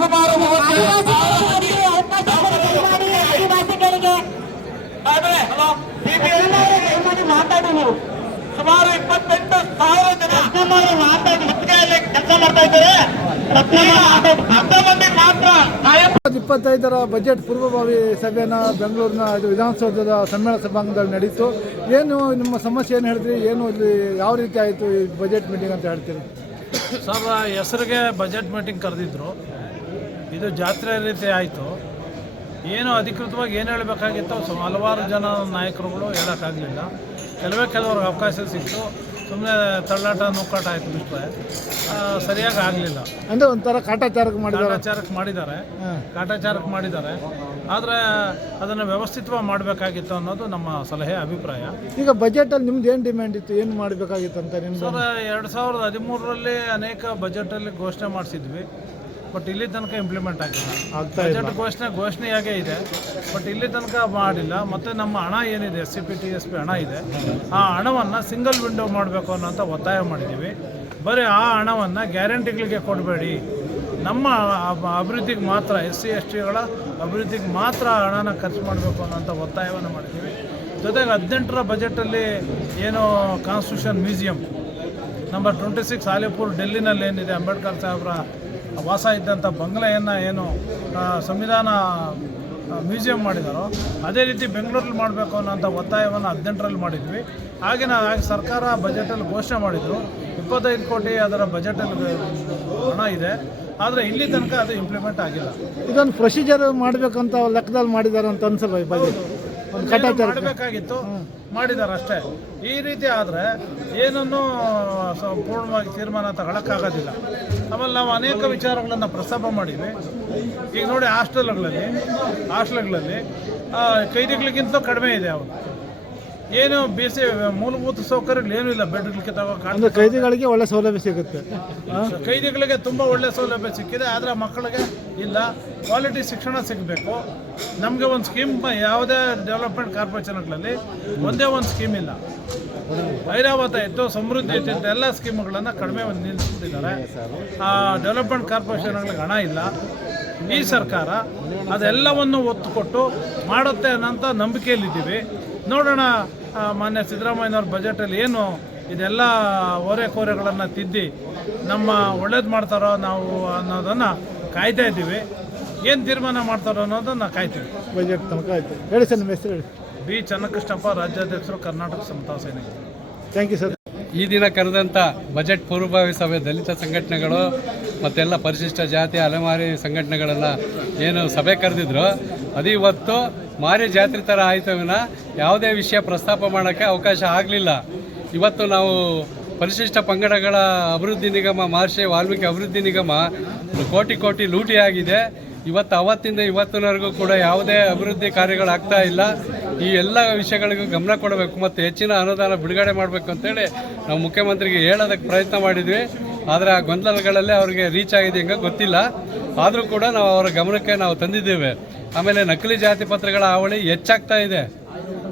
ಸುಮಾರು ಆದಿವಾಸಿಗಳಿಗೆ ಮಾತಾಡಿ ನೀವು. ಸುಮಾರು ಇಪ್ಪತ್ತೆಂಟು ಸಾವಿರ ಜನ ರತ್ನಮ್ಮವರು ಮಾತಾಡಿ. ಗುತ್ತಿಗೆಯಲ್ಲಿ ಕೆಲಸ ಮಾಡ್ತಾ ಇದ್ದಾರೆ. ಮಂದಿ ಮಾತ್ರ. ಇಪ್ಪತ್ತೈದರ ಬಜೆಟ್ ಪೂರ್ವಭಾವಿ ಸಭೆನ ಬೆಂಗಳೂರಿನ ಇದು ವಿಧಾನಸೌಧದ ಸಮ್ಮೇಳನ ಸಭಾಂಗಣದಲ್ಲಿ ನಡೀತು ಏನು ನಿಮ್ಮ ಸಮಸ್ಯೆ ಏನು ಹೇಳಿದ್ರಿ? ಏನು ಇಲ್ಲಿ ಯಾವ ರೀತಿ ಆಯಿತು ಈ ಬಜೆಟ್ ಮೀಟಿಂಗ್ ಅಂತ ಹೇಳ್ತೀರಿ? ಸರ್ ಹೆಸರಿಗೆ ಬಜೆಟ್ ಮೀಟಿಂಗ್ ಕರೆದಿದ್ರು. ಇದು ಜಾತ್ರೆ ರೀತಿ ಆಯಿತು. ಏನು ಅಧಿಕೃತವಾಗಿ ಏನು ಹೇಳಬೇಕಾಗಿತ್ತು? ಹಲವಾರು ಜನ ನಾಯಕರುಗಳು ಹೇಳೋಕ್ಕಾಗಲಿಲ್ಲ. ಕೆಲವೇ ಕೆಲವ್ರಿಗೆ ಅವಕಾಶ ಸಿಕ್ತು. ಸುಮ್ಮನೆ ತಳ್ಳಾಟ ನೂಕಾಟ ಆಯ್ತು ಬಿಟ್ಟರೆ ಸರಿಯಾಗಿ ಆಗಲಿಲ್ಲ. ಅಂದರೆ ಒಂಥರ ಕಾಟಾಚಾರಕ್ಕೆ ಮಾಡಿದ್ದಾರೆ ಕಾಟಾಚಾರಕ್ಕೆ ಮಾಡಿದ್ದಾರೆ. ಕಾಟಾಚಾರಕ್ಕೆ ಮಾಡಿದ್ದಾರೆ. ಆದರೆ ಅದನ್ನು ವ್ಯವಸ್ಥಿತವಾಗಿ ಮಾಡಬೇಕಾಗಿತ್ತು ಅನ್ನೋದು ನಮ್ಮ ಸಲಹೆ ಅಭಿಪ್ರಾಯ. ಈಗ ಬಜೆಟಲ್ಲಿ ನಿಮ್ದು ಏನು ಡಿಮ್ಯಾಂಡ್ ಇತ್ತು? ಏನು ಮಾಡಬೇಕಾಗಿತ್ತು ಅಂತ ನಿಮ್ಮ ಸರ್ ಎರಡು ಸಾವಿರದ ಹದಿಮೂರರಲ್ಲಿ ಅನೇಕ ಬಜೆಟಲ್ಲಿ ಘೋಷಣೆ ಮಾಡಿಸಿದ್ವಿ. ಬಟ್ ಇಲ್ಲಿ ತನಕ ಇಂಪ್ಲಿಮೆಂಟ್ ಆಗಿಲ್ಲ. ಬಜೆಟ್ ಘೋಷಣೆ ಘೋಷಣೆಯಾಗೇ ಇದೆ. ಬಟ್ ಇಲ್ಲಿ ತನಕ ಮಾಡಿಲ್ಲ. ಮತ್ತು ನಮ್ಮ ಹಣ ಏನಿದೆ S C P T S P ಹಣ ಇದೆ. ಆ ಹಣವನ್ನು ಸಿಂಗಲ್ ವಿಂಡೋ ಮಾಡಬೇಕು ಅನ್ನೋಂಥ ಒತ್ತಾಯ ಮಾಡಿದ್ದೀವಿ. ಬರೀ ಆ ಹಣವನ್ನು ಗ್ಯಾರಂಟಿಗಳಿಗೆ ಕೊಡಬೇಡಿ. ನಮ್ಮ ಅಭಿವೃದ್ಧಿಗೆ ಮಾತ್ರ ಎಸ್ ಸಿ ಎಸ್ ಟಿಗಳ ಅಭಿವೃದ್ಧಿಗೆ ಮಾತ್ರ ಹಣನ ಖರ್ಚು ಮಾಡಬೇಕು ಅನ್ನೋಂಥ ಒತ್ತಾಯವನ್ನು ಮಾಡಿದ್ದೀವಿ. ಜೊತೆಗೆ ಹದಿನೆಂಟರ ಬಜೆಟಲ್ಲಿ ಏನು constitution museum number twenty six Alipur ಡೆಲ್ಲಿನಲ್ಲಿ ಏನಿದೆ ಅಂಬೇಡ್ಕರ್ ಸಾಹೇಬ್ರ ವಾಸ ಇದ್ದಂಥ ಬಂಗ್ಲೆಯನ್ನು ಏನು ಸಂವಿಧಾನ ಮ್ಯೂಸಿಯಂ ಮಾಡಿದಾರೋ ಅದೇ ರೀತಿ ಬೆಂಗಳೂರಲ್ಲಿ ಮಾಡಬೇಕು ಅನ್ನೋಂಥ ಒತ್ತಾಯವನ್ನು ಹದಿನೆಂಟರಲ್ಲಿ ಮಾಡಿದ್ವಿ. ಆಗಿನ ಆಗ ಸರ್ಕಾರ ಬಜೆಟಲ್ಲಿ ಘೋಷಣೆ ಮಾಡಿದರು. ಇಪ್ಪತ್ತೈದು ಕೋಟಿ ಅದರ ಬಜೆಟಲ್ಲಿ ಹಣ ಇದೆ. ಆದರೆ ಇಲ್ಲಿ ತನಕ ಅದು ಇಂಪ್ಲಿಮೆಂಟ್ ಆಗಿಲ್ಲ. ಇದೊಂದು ಪ್ರೊಸೀಜರ್ ಮಾಡಬೇಕಂತ ಲೆಕ್ಕದಲ್ಲಿ ಮಾಡಿದ್ದಾರೆ ಅಂತ ಅನ್ಸಲ್ಲ ಈ ಮಾಡಬೇಕಾಗಿತ್ತು ಮಾಡಿದ್ದಾರೆ ಅಷ್ಟೇ. ಈ ರೀತಿ ಆದರೆ ಏನನ್ನು ಸಂಪೂರ್ಣವಾಗಿ ತೀರ್ಮಾನ ತಗೊಳಕ್ಕಾಗೋದಿಲ್ಲ ಆಮೇಲೆ ನಾವು ಅನೇಕ ವಿಚಾರಗಳನ್ನು ಪ್ರಸ್ತಾಪ ಮಾಡಿದ್ವಿ. ಈಗ ನೋಡಿ ಹಾಸ್ಟೆಲ್ಗಳಲ್ಲಿ ಹಾಸ್ಟೆಲ್ಗಳಲ್ಲಿ ಕೈದಿಗಳಿಗಿಂತ ಕಡಿಮೆ ಇದೆ ಅವರು. ಏನು ಬೇಸಿ ಮೂಲಭೂತ ಸೌಕರ್ಯಗಳು ಏನೂ ಇಲ್ಲ. ಬೆಡ್ಗಳಿಗೆ ತಗೋ ಕೈದಿಗಳಿಗೆ ಒಳ್ಳೆ ಸೌಲಭ್ಯ ಸಿಗುತ್ತೆ. ಕೈದಿಗಳಿಗೆ ತುಂಬ ಒಳ್ಳೆ ಸೌಲಭ್ಯ ಸಿಕ್ಕಿದೆ ಆದರೆ ಮಕ್ಕಳಿಗೆ ಇಲ್ಲ. ಕ್ವಾಲಿಟಿ ಶಿಕ್ಷಣ ಸಿಗಬೇಕು. ನಮಗೆ ಒಂದು ಸ್ಕೀಮ್ ಯಾವುದೇ ಡೆವಲಪ್ಮೆಂಟ್ ಕಾರ್ಪೊರೇಷನ್ಗಳಲ್ಲಿ ಒಂದೇ ಒಂದು ಸ್ಕೀಮ್ ಇಲ್ಲ. ಐರಾವತ ಇತ್ತು ಸಮೃದ್ಧಿ ಇತ್ತು ಎಲ್ಲ ಸ್ಕೀಮ್ಗಳನ್ನು ಕಡಿಮೆ ಒಂದು ನಿಲ್ಲಿಸ್ಬಿಟ್ಟಿದ್ದಾರೆ ಆ ಡೆವಲಪ್ಮೆಂಟ್ ಕಾರ್ಪೊರೇಷನ್ಗಳಿಗೆ ಹಣ ಇಲ್ಲ. ಈ ಸರ್ಕಾರ ಅದೆಲ್ಲವನ್ನು ಒತ್ತು ಕೊಟ್ಟು ಮಾಡುತ್ತೆ ಅನ್ನೋಂಥ ನಂಬಿಕೆಯಲ್ಲಿದ್ದೀವಿ. ನೋಡೋಣ ಮಾನ್ಯ ಸಿದ್ದರಾಮಯ್ಯನವ್ರ ಬಜೆಟಲ್ಲಿ ಏನು ಇದೆಲ್ಲ ಓರೆ ಕೋರೆಗಳನ್ನು ತಿದ್ದಿ ನಮ್ಮ ಒಳ್ಳೇದು ಮಾಡ್ತಾರೋ ನಾವು ಅನ್ನೋದನ್ನು ಕಾಯ್ತಾ ಇದ್ದೀವಿ. ಏನು ತೀರ್ಮಾನ ಮಾಡ್ತಾರೋ ಅನ್ನೋದನ್ನು ಕಾಯ್ತೀವಿ. ಬಜೆಟ್ ತನಕ ಆಯಿತು. ಹೇಳಿ ಸರ್ ನಿಮ್ಮ ಹೆಸರು ಹೇಳಿ. ಬಿ ಚನ್ನಕೃಷ್ಣಪ್ಪ ರಾಜ್ಯಾಧ್ಯಕ್ಷರು ಕರ್ನಾಟಕ ಸಮತಾ ಸೈನಿಕ ಥ್ಯಾಂಕ್ ಯು ಸರ್ ಈ ದಿನ ಕರೆದಂಥ ಬಜೆಟ್ ಪೂರ್ವಭಾವಿ ಸಭೆ ದಲಿತ ಸಂಘಟನೆಗಳು ಮತ್ತೆಲ್ಲ ಪರಿಶಿಷ್ಟ ಜಾತಿ ಅಲೆಮಾರಿ ಸಂಘಟನೆಗಳನ್ನು ಏನು ಸಭೆ ಕರೆದಿದ್ರು, ಅದು ಇವತ್ತು ಮಾರಿ ಜಾತ್ರೆ ಥರ ಆಯಿತು ವಿನ. ಯಾವುದೇ ವಿಷಯ ಪ್ರಸ್ತಾಪ ಮಾಡೋಕ್ಕೆ ಅವಕಾಶ ಆಗಲಿಲ್ಲ. ಇವತ್ತು ನಾವು ಪರಿಶಿಷ್ಟ ಪಂಗಡಗಳ ಅಭಿವೃದ್ಧಿ ನಿಗಮ ಮಹರ್ಷಿ ವಾಲ್ಮೀಕಿ ಅಭಿವೃದ್ಧಿ ನಿಗಮ ಕೋಟಿ ಕೋಟಿ ಲೂಟಿ ಆಗಿದೆ. ಇವತ್ತು ಅವತ್ತಿಂದ ಇವತ್ತಿನವರೆಗೂ ಕೂಡ ಯಾವುದೇ ಅಭಿವೃದ್ಧಿ ಕಾರ್ಯಗಳು ಆಗ್ತಾ ಇಲ್ಲ. ಈ ಎಲ್ಲ ವಿಷಯಗಳಿಗೂ ಗಮನ ಕೊಡಬೇಕು ಮತ್ತು ಹೆಚ್ಚಿನ ಅನುದಾನ ಬಿಡುಗಡೆ ಮಾಡಬೇಕು ಅಂತೇಳಿ ನಾವು ಮುಖ್ಯಮಂತ್ರಿಗೆ ಹೇಳೋದಕ್ಕೆ ಪ್ರಯತ್ನ ಮಾಡಿದ್ವಿ. ಆದರೆ ಆ ಗೊಂದಲಗಳಲ್ಲೇ ಅವರಿಗೆ ರೀಚ್ ಆಗಿದೆ ಹೆಂಗೆ ಗೊತ್ತಿಲ್ಲ. ಆದರೂ ಕೂಡ ನಾವು ಅವರ ಗಮನಕ್ಕೆ ನಾವು ತಂದಿದ್ದೇವೆ. ಆಮೇಲೆ ನಕಲಿ ಜಾತಿ ಪತ್ರಗಳ ಹಾವಳಿ ಹೆಚ್ಚಾಗ್ತಾ ಇದೆ.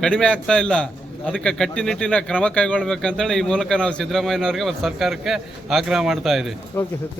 ಕಡಿಮೆ ಆಗ್ತಾ ಇಲ್ಲ. ಅದಕ್ಕೆ ಕಟ್ಟುನಿಟ್ಟಿನ ಕ್ರಮ ಕೈಗೊಳ್ಬೇಕಂತೇಳಿ ಈ ಮೂಲಕ ನಾವು ಸಿದ್ದರಾಮಯ್ಯನವ್ರಿಗೆ ಮತ್ತು ಸರ್ಕಾರಕ್ಕೆ ಆಗ್ರಹ ಮಾಡ್ತಾ ಇದ್ದೀವಿ ಓಕೆ ಸರ್